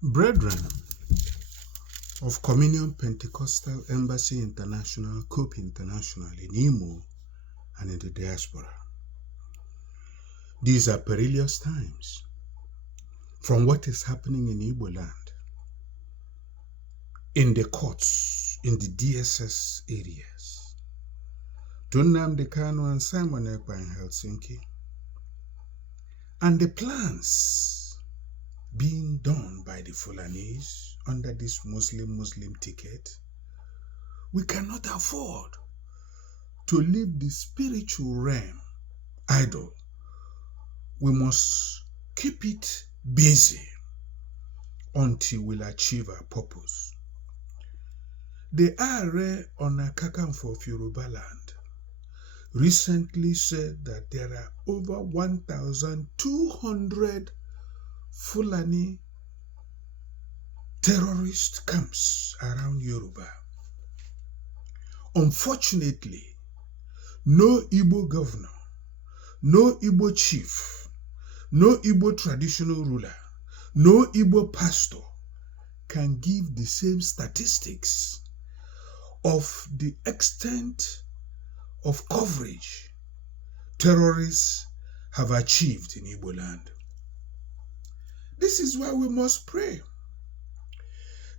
Brethren of Communion Pentecostal Embassy International, COPE International in Imo and in the diaspora. These are perilous times from what is happening in Igbo land, in the courts, in the DSS areas, to Nnamdi, Kanu and Simon Ekpa in Helsinki, and the plans being done by the Fulanese under this Muslim ticket. We cannot afford to leave the spiritual realm idle. We must keep it busy until we'll achieve our purpose. The Ààrẹ Ọ̀nà Kakanfò of Yoruba land recently said that there are over 1,200 Fulani terrorist camps around Yoruba. Unfortunately, no Igbo governor, no Igbo chief, no Igbo traditional ruler, no Igbo pastor can give the same statistics of the extent of coverage terrorists have achieved in Igbo land. This is why we must pray.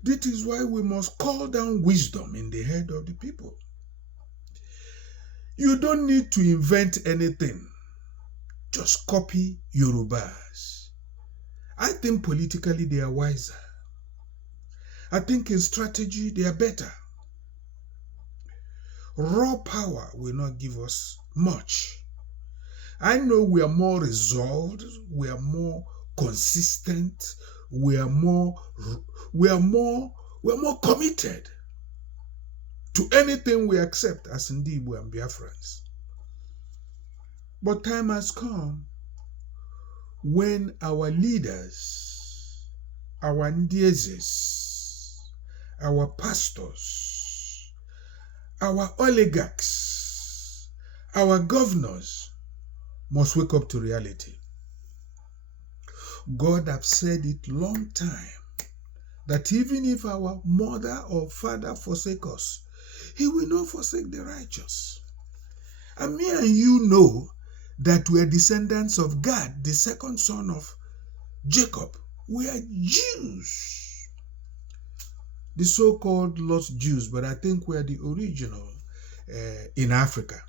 This is why we must call down wisdom in the head of the people. You don't need to invent anything. Just copy Yorubas. I think politically they are wiser. I think in strategy they are better. Raw power will not give us much. I know we are more resolved, we are more consistent, we are more committed to anything we accept as Igbo and Biafrans. But time has come when our leaders, our Ndiezes, our pastors, our oligarchs, our governors must wake up to reality. God has said it long time that even if our mother or father forsake us, he will not forsake the righteous. And me and you know that we are descendants of Gad, the second son of Jacob. We are Jews. The so-called lost Jews, but I think we are the original in Africa.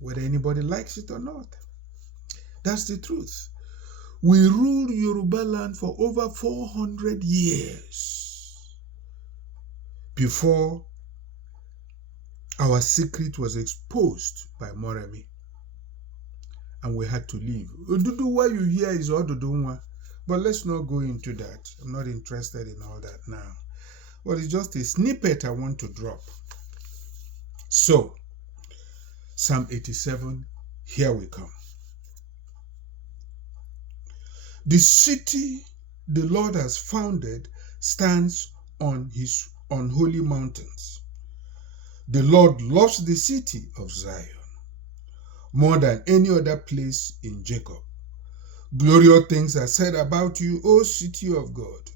Whether anybody likes it or not. That's the truth. We ruled Yoruba land for over 400 years before our secret was exposed by Moremi. And we had to leave. Odudu, what you hear is Odudunwa. But let's not go into that. I'm not interested in all that now. But it's just a snippet I want to drop. So, Psalm 87, here we come. The city the Lord has founded stands on holy mountains. The Lord loves the city of Zion more than any other place in Jacob. Glorious things are said about you, O city of God.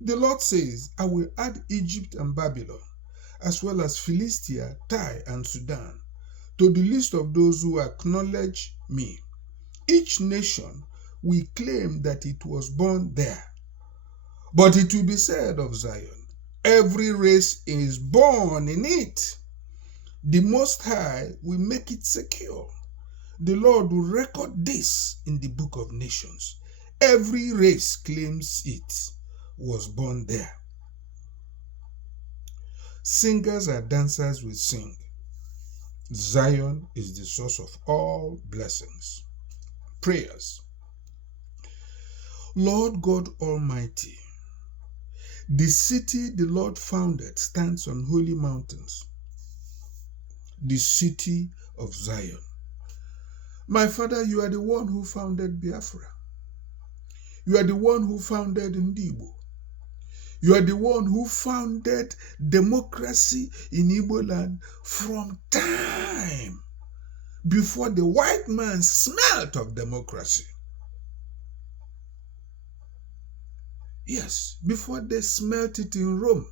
The Lord says, I will add Egypt and Babylon, as well as Philistia, Tyre, and Sudan, to the list of those who acknowledge me. Each nation will claim that it was born there. But it will be said of Zion, every race is born in it. The Most High will make it secure. The Lord will record this in the book of nations. Every race claims it was born there. Singers and dancers will sing. Zion is the source of all blessings. Prayers. Lord God Almighty, the city the Lord founded stands on holy mountains, the city of Zion. My Father, you are the one who founded Biafra. You are the one who founded Igbo. You are the one who founded democracy in Igbo land from time before the white man smelt of democracy. Yes, before they smelt it in Rome,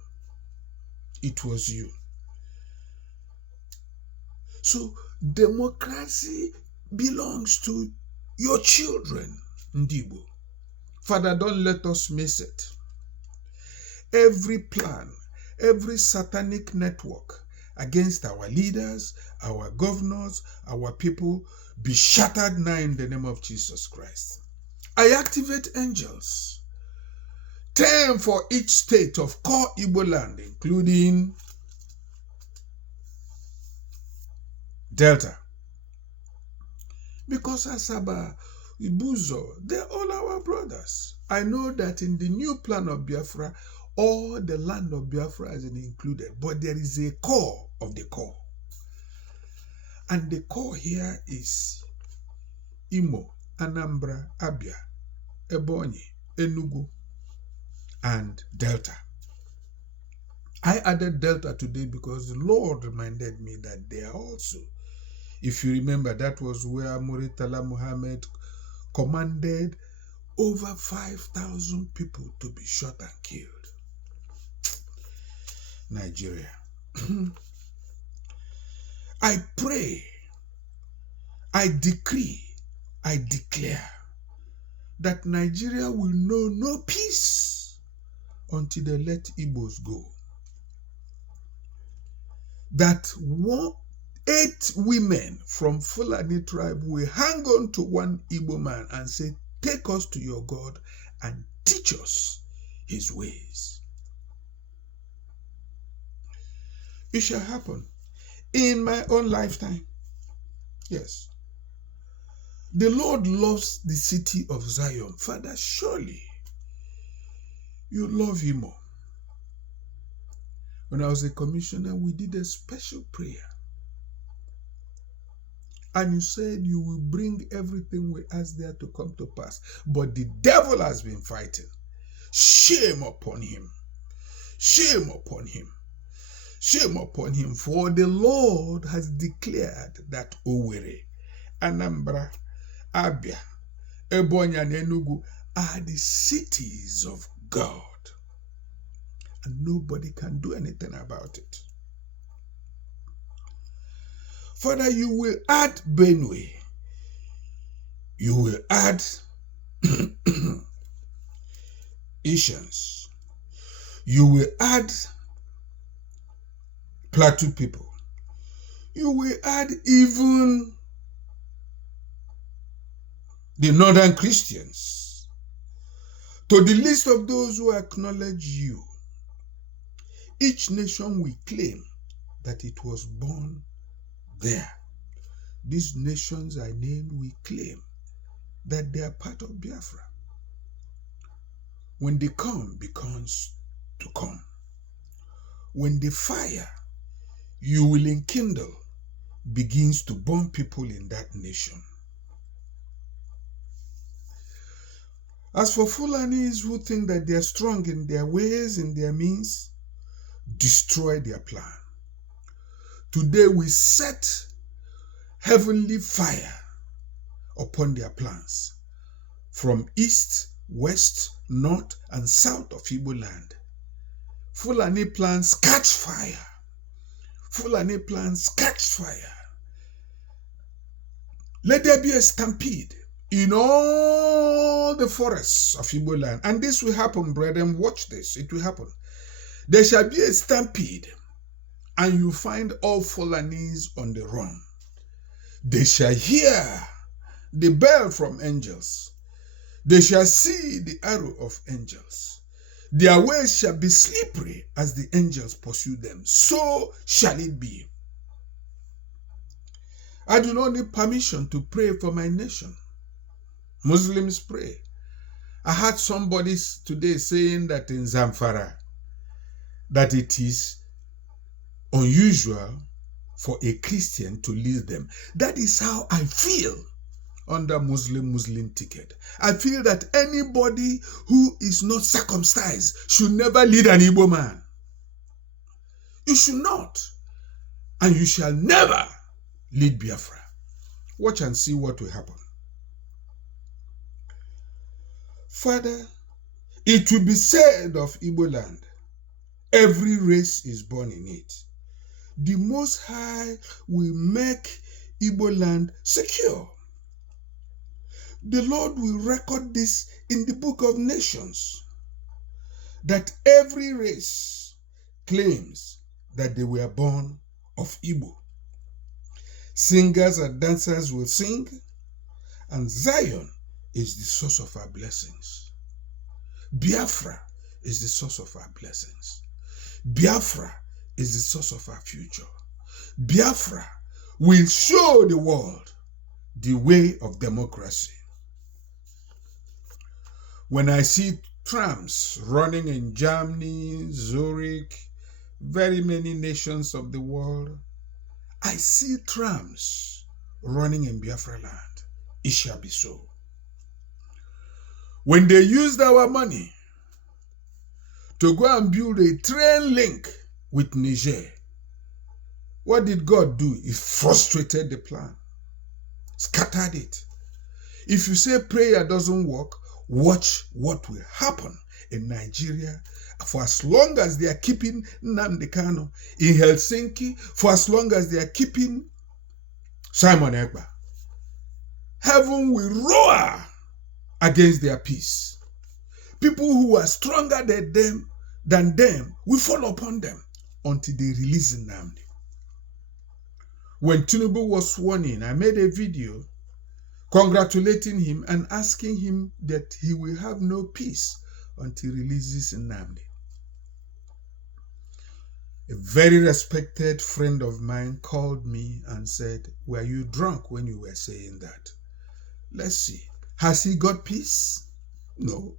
it was you. So democracy belongs to your children, Igbo. Father, don't let us miss it. Every plan, every satanic network against our leaders, our governors, our people, be shattered now in the name of Jesus Christ. I activate angels, 10 for each state of core Igbo land, including Delta. Because Asaba, Ibuzo, they're all our brothers. I know that in the new plan of Biafra, all the land of Biafra is included, but there is a core of the core. And the core here is Imo, Anambra, Abia, Ebonyi, Enugu, and Delta. I added Delta today because the Lord reminded me that they are also, if you remember, that was where Muritala Muhammad commanded over 5,000 people to be shot and killed. Nigeria. I pray, I decree, I declare that Nigeria will know no peace until they let Igbos go. That 8 women from Fulani tribe will hang on to one Igbo man and say, take us to your God and teach us his ways. It shall happen in my own lifetime. Yes. The Lord loves the city of Zion. Father, surely you love him more. When I was a commissioner, we did a special prayer. And you said you will bring everything we ask there to come to pass. But the devil has been fighting. Shame upon him. Shame upon him. Shame upon him. For the Lord has declared that Owerri, Anambra, Abia, Ebonyi, and Enugu are the cities of God. And nobody can do anything about it. Father, you will add Benue. You will add Asians. You will add Plateau people. You will add even the Northern Christians to the list of those who acknowledge you. Each nation will claim that it was born there. These nations I named will claim that they are part of Biafra. When they come becomes to come. When the fire you will enkindle begins to burn people in that nation. As for Fulanis who think that they are strong in their ways, in their means, destroy their plan. Today we set heavenly fire upon their plans from east, west, north, and south of Igbo land. Fulani plans catch fire. Fulani plans catch fire. Let there be a stampede in all the forests of Igbo land. And this will happen, brethren. Watch this. It will happen. There shall be a stampede, and you find all Fulanis on the run. They shall hear the bell from angels. They shall see the arrow of angels. Their ways shall be slippery as the angels pursue them. So shall it be. I do not need permission to pray for my nation. Muslims pray. I heard somebody today saying that in Zamfara, that it is unusual for a Christian to lead them. That is how I feel under Muslim ticket. I feel that anybody who is not circumcised should never lead an Igbo man. You should not. And you shall never lead Biafra. Watch and see what will happen. Father, It will be said of Igbo land, every race is born in it. The Most High will make Igbo land secure. The Lord will record this in the book of nations, that every race claims that they were born of Igbo. Singers and dancers will sing, and Zion is the source of our blessings. Biafra is the source of our blessings. Biafra is the source of our future. Biafra will show the world the way of democracy. When I see trams running in Germany, Zurich, very many nations of the world, I see trams running in Biafra land. It shall be so. When they used our money to go and build a train link with Niger, what did God do? He frustrated the plan, scattered it. If you say prayer doesn't work, watch what will happen in Nigeria. For as long as they are keeping Nnamdi Kanu in Helsinki, for as long as they are keeping Simon Ekpa, heaven will roar against their peace. People who are stronger than them will fall upon them until they release Nnamdi. When Tinubu was sworn in, I made a video congratulating him and asking him that he will have no peace until he releases Nnamdi. A very respected friend of mine called me and said, "Were you drunk when you were saying that?" Let's see. Has he got peace? No.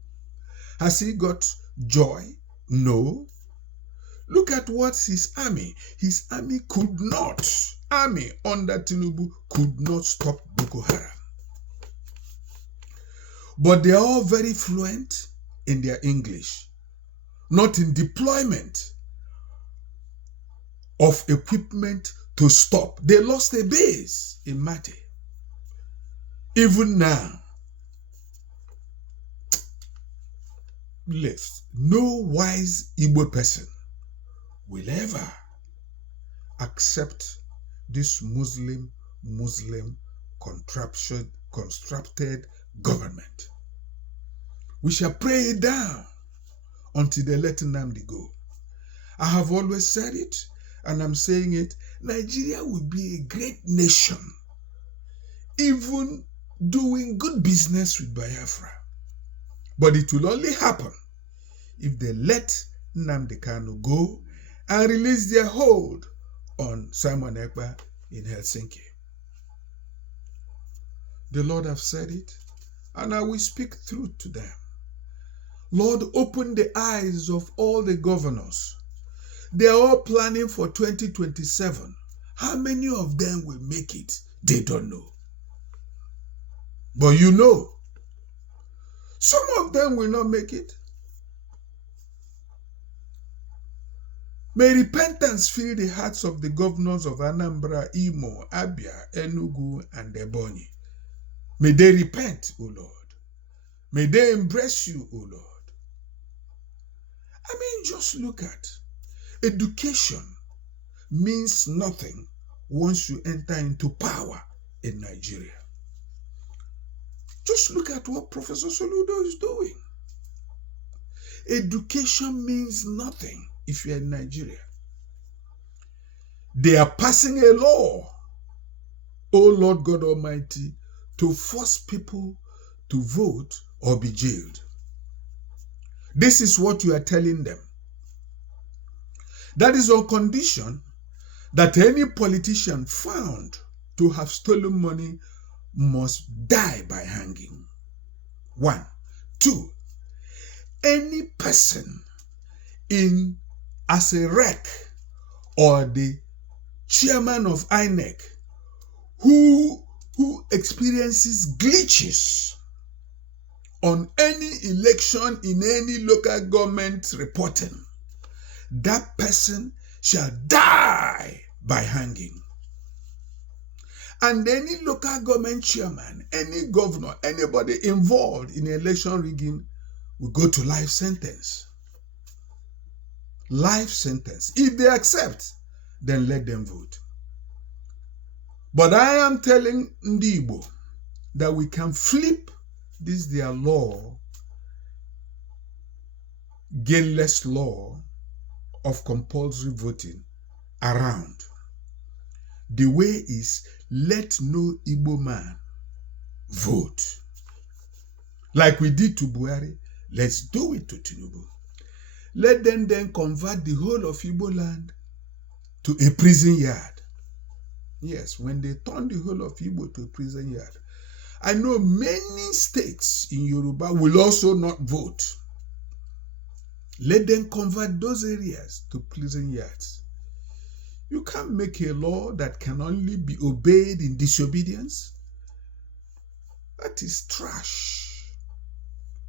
Has he got joy? No. Look at what his army could not. Army under Tinubu could not stop Boko Haram. But they are all very fluent in their English, not in deployment of equipment to stop. They lost a base in Mate. Even now, no wise Igbo person will ever accept this Muslim constructed government. We shall pray it down until they let Nnamdi go. I have always said it, and I'm saying it. Nigeria will be a great nation, even doing good business with Biafra. But it will only happen if they let Nnamdi Kanu go and release their hold on Simon Ekpa in Helsinki. The Lord have said it, and I will speak truth to them. Lord, open the eyes of all the governors. They are all planning for 2027. How many of them will make it? They don't know. But you know, some of them will not make it. May repentance fill the hearts of the governors of Anambra, Imo, Abia, Enugu, and Ebonyi. May they repent, O Lord. May they embrace you, O Lord. I mean, just look at education means nothing once you enter into power in Nigeria. Just look at what Professor Soludo is doing. Education means nothing if you're in Nigeria. They are passing a law, O Lord God Almighty, to force people to vote or be jailed. This is what you are telling them. That is on condition that any politician found to have stolen money must die by hanging. 1. 2. Any person as a rec or the chairman of INEC who experiences glitches on any election in any local government reporting, that person shall die by hanging. And any local government chairman, any governor, anybody involved in election rigging we go to life sentence. Life sentence. If they accept, then let them vote. But I am telling Igbo that we can flip this their law, gainless law of compulsory voting around. The way is, let no Igbo man vote. Like we did to Buhari, let's do it to Tinubu. Let them then convert the whole of Igbo land to a prison yard. Yes, when they turn the whole of Igbo to a prison yard. I know many states in Yoruba will also not vote. Let them convert those areas to prison yards. You can't make a law that can only be obeyed in disobedience. That is trash.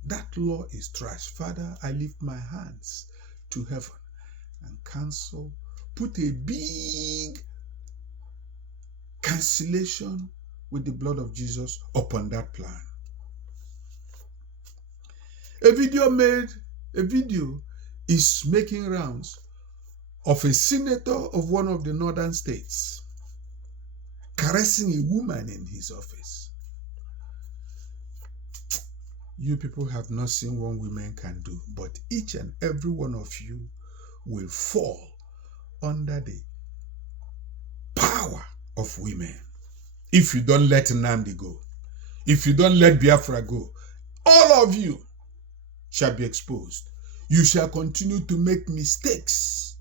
That law is trash. Father, I lift my hands to heaven and cancel, put a big cancellation with the blood of Jesus upon that plan. A video is making rounds of a senator of one of the northern states caressing a woman in his office. You people have not seen what women can do, but each and every one of you will fall under the power of women. If you don't let Nnamdi go, if you don't let Biafra go, all of you shall be exposed. You shall continue to make mistakes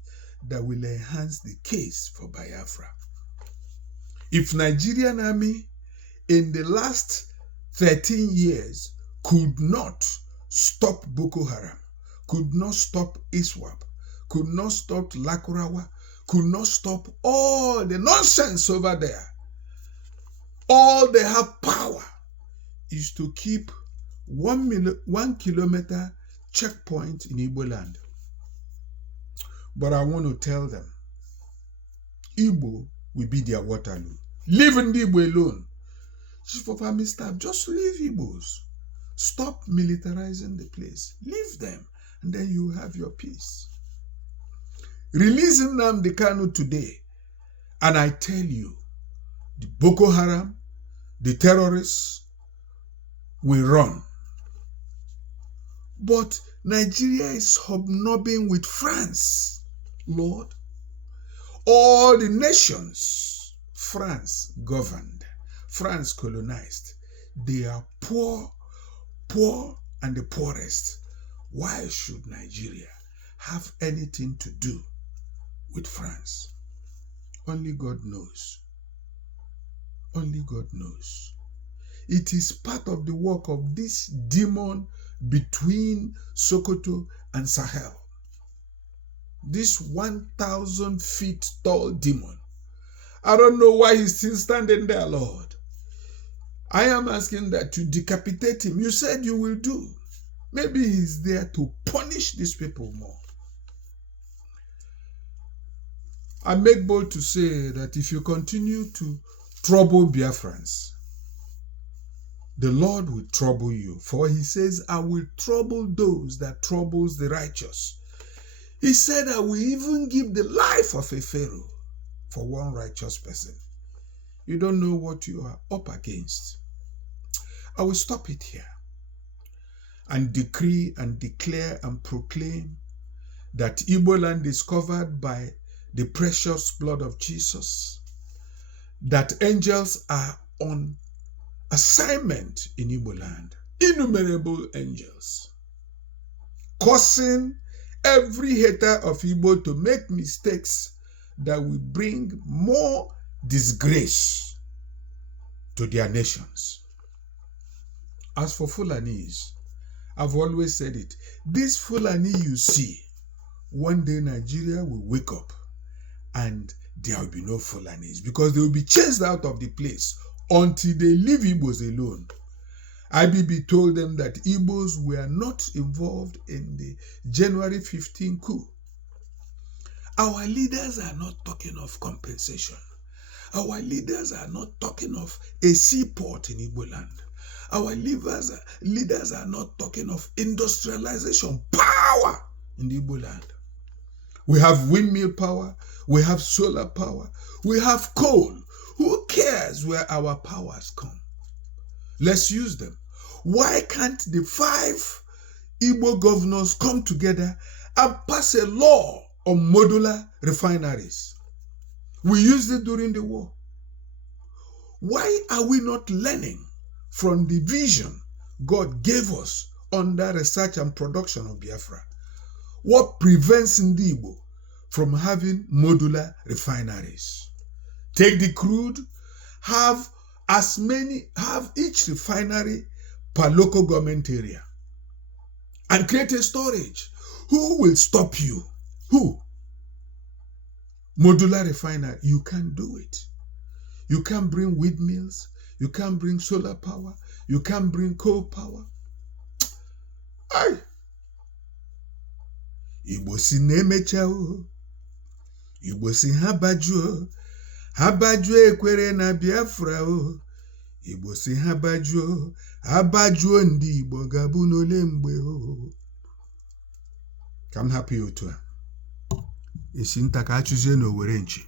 that will enhance the case for Biafra. If Nigerian army in the last 13 years could not stop Boko Haram, could not stop ISWAP, could not stop Lakurawa, could not stop all the nonsense over there, all they have power is to keep 1 kilometer checkpoint in Igbo land. But I want to tell them, Igbo will be their Waterloo. Leave Igbo alone. Chief of Army Staff, just leave Igbos. Stop militarizing the place. Leave them, and then you have your peace. Releasing Nnamdi Kanu today, and I tell you, the Boko Haram, the terrorists will run. But Nigeria is hobnobbing with France, Lord. All the nations France governed, France colonized, they are poor and the poorest. Why should Nigeria have anything to do with France? Only God knows. Only God knows. It is part of the work of this demon between Sokoto and Sahel. This 1,000 feet tall demon. I don't know why he's still standing there, Lord. I am asking that you decapitate him. You said you will do. Maybe he's there to punish these people more. I make bold to say that if you continue to trouble Biafrans, the Lord will trouble you. For he says, I will trouble those that troubles the righteous. He said, I will even give the life of a Pharaoh for one righteous person. You don't know what you are up against. I will stop it here and decree and declare and proclaim that Igbo land is covered by the precious blood of Jesus, that angels are on assignment in Igbo land, innumerable angels, causing every hater of Igbo to make mistakes that will bring more disgrace to their nations. As for Fulanis, I've always said it, this Fulani you see, one day Nigeria will wake up and there will be no Fulanis because they will be chased out of the place until they leave Igbos alone. IBB told them that Igbos were not involved in the January 15 coup. Our leaders are not talking of compensation. Our leaders are not talking of a seaport in Igbo land. Our leaders are not talking of industrialization, power in the Igbo land. We have windmill power, we have solar power, we have coal. Who cares where our powers come? Let's use them. Why can't the 5 Igbo governors come together and pass a law on modular refineries? We used it during the war. Why are we not learning from the vision God gave us under research and production of Biafra? What prevents Igbo from having modular refineries? Take the crude, have each refinery per local government area, and create a storage. Who will stop you? Who? Modular refinery, you can't do it. You can't bring windmills, you can't bring solar power, you can't bring coal power. Aye. Igbo si na-emecha o. Igbo si ha bajuo ekwere na Biafra o. Igbo si ha bajuo ndị Igbo ga-abụ n'ole mgbe o. Ka m hapụ ya otu a. Esi nta ka achụzie n'Owere nchi.